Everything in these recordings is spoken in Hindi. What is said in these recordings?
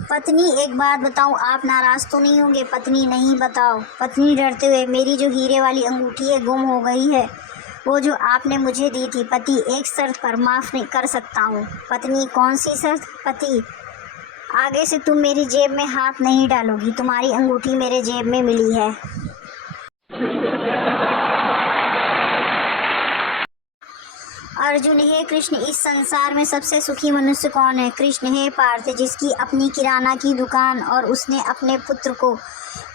पत्नी, एक बात बताऊं, आप नाराज तो नहीं होंगे? पत्नी, नहीं, बताओ। पत्नी डरते हुए, मेरी जो हीरे वाली अंगूठी है गुम हो गई है, वो जो आपने मुझे दी थी। पति, एक शर्त पर माफ़ नहीं कर सकता हूँ। पत्नी, कौन सी शर्त? पति, आगे से तुम मेरी जेब में हाथ नहीं डालोगी। तुम्हारी अंगूठी मेरे जेब में मिली है। अर्जुन, हे कृष्ण, इस संसार में सबसे सुखी मनुष्य कौन है? कृष्ण, हे पार्थ, जिसकी अपनी किराना की दुकान और उसने अपने पुत्र को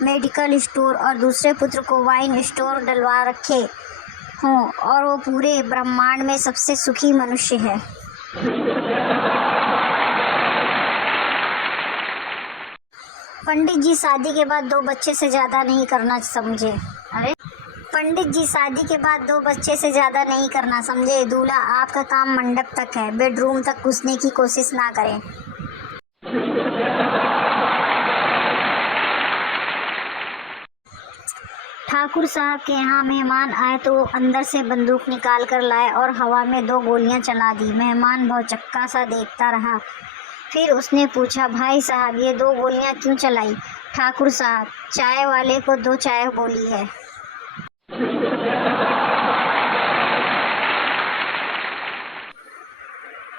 मेडिकल स्टोर और दूसरे पुत्र को वाइन स्टोर डलवा रखे हों, और वो पूरे ब्रह्मांड में सबसे सुखी मनुष्य है। पंडित जी, शादी के बाद 2 बच्चे से ज़्यादा नहीं करना समझे। अरे पंडित जी, शादी के बाद 2 बच्चे से ज़्यादा नहीं करना समझे। दूल्हा, आपका काम मंडप तक है, बेडरूम तक घुसने की कोशिश ना करें। ठाकुर साहब के यहाँ मेहमान आए तो वो अंदर से बंदूक निकाल कर लाए और हवा में 2 गोलियां चला दी। मेहमान भौचक्का सा देखता रहा। फिर उसने पूछा, भाई साहब, ये 2 गोलियां क्यों चलाई? ठाकुर साहब, चाय वाले को 2 चाय बोली है।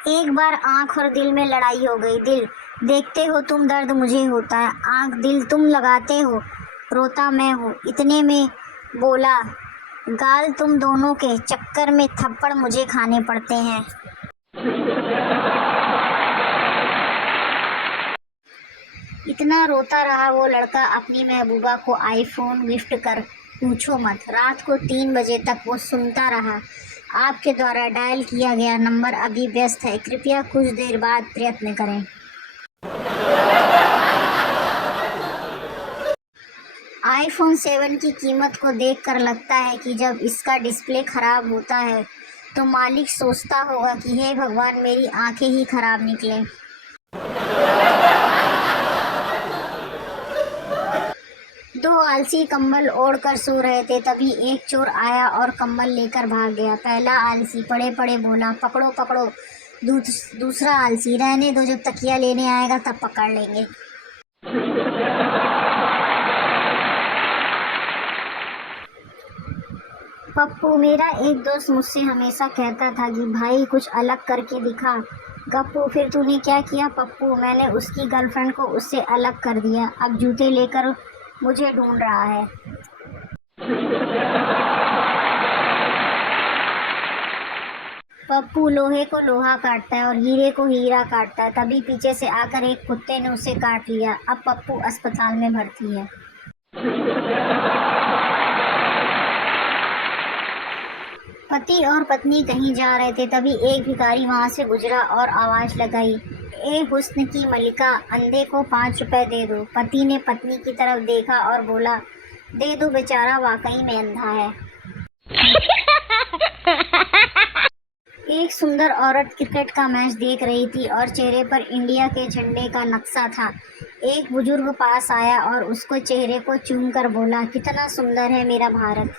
एक बार आंख और दिल में लड़ाई हो गई। दिल, देखते हो तुम, दर्द मुझे होता है। आंख, दिल, तुम लगाते हो, रोता मैं हूँ। इतने में बोला, गाल, तुम दोनों के चक्कर में थप्पड़ मुझे खाने पड़ते हैं। इतना रोता रहा वो लड़का अपनी महबूबा को आईफोन गिफ्ट कर, पूछो मत। रात को 3 बजे तक वो सुनता रहा। आपके द्वारा डायल किया गया नंबर अभी व्यस्त है, कृपया कुछ देर बाद प्रयत्न करें। आईफोन 7 की कीमत को देखकर लगता है कि जब इसका डिस्प्ले खराब होता है तो मालिक सोचता होगा कि हे भगवान, मेरी आंखें ही खराब निकले। दो आलसी कंबल ओढ़ कर सो रहे थे, तभी एक चोर आया और कंबल लेकर भाग गया। पहला आलसी पड़े पड़े बोला, पकड़ो पकड़ो। दूसरा आलसी, रहने दो, जब तकिया लेने आएगा तब पकड़ लेंगे। पप्पू, मेरा एक दोस्त मुझसे हमेशा कहता था कि भाई कुछ अलग करके दिखा। गप्पू, फिर तूने क्या किया? पप्पू, मैंने उसकी गर्लफ्रेंड को उससे अलग कर दिया। अब जूते लेकर मुझे ढूंढ रहा है। पप्पू, लोहे को लोहा काटता है और हीरे को हीरा काटता है। तभी पीछे से आकर एक कुत्ते ने उसे काट लिया। अब पप्पू अस्पताल में भर्ती है। पति और पत्नी कहीं जा रहे थे, तभी एक भिखारी वहां से गुजरा और आवाज लगाई, ए हुस्न की मलिका, अंधे को 5 रुपए दे दो। पति ने पत्नी की तरफ देखा और बोला, दे दो, बेचारा वाकई में अंधा है। एक सुंदर औरत क्रिकेट का मैच देख रही थी और चेहरे पर इंडिया के झंडे का नक्शा था। एक बुजुर्ग पास आया और उसको चेहरे को चूम कर बोला, कितना सुंदर है मेरा भारत।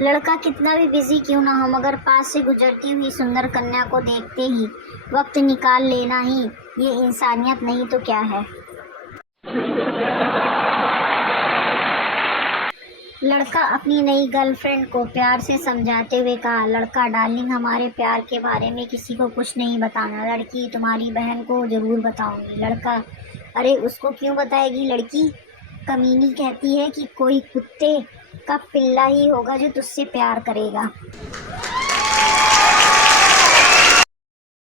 लड़का कितना भी बिजी क्यों ना हो, मगर पास से गुजरती हुई सुंदर कन्या को देखते ही वक्त निकाल लेना ही ये इंसानियत नहीं तो क्या है। लड़का अपनी नई गर्लफ्रेंड को प्यार से समझाते हुए कहा, लड़का, डार्लिंग, हमारे प्यार के बारे में किसी को कुछ नहीं बताना। लड़की, तुम्हारी बहन को जरूर बताऊंगी। लड़का, अरे उसको क्यों बताएगी? लड़की, कमीनी कहती है कि कोई कुत्ते का पिल्ला ही होगा जो तुझसे प्यार करेगा।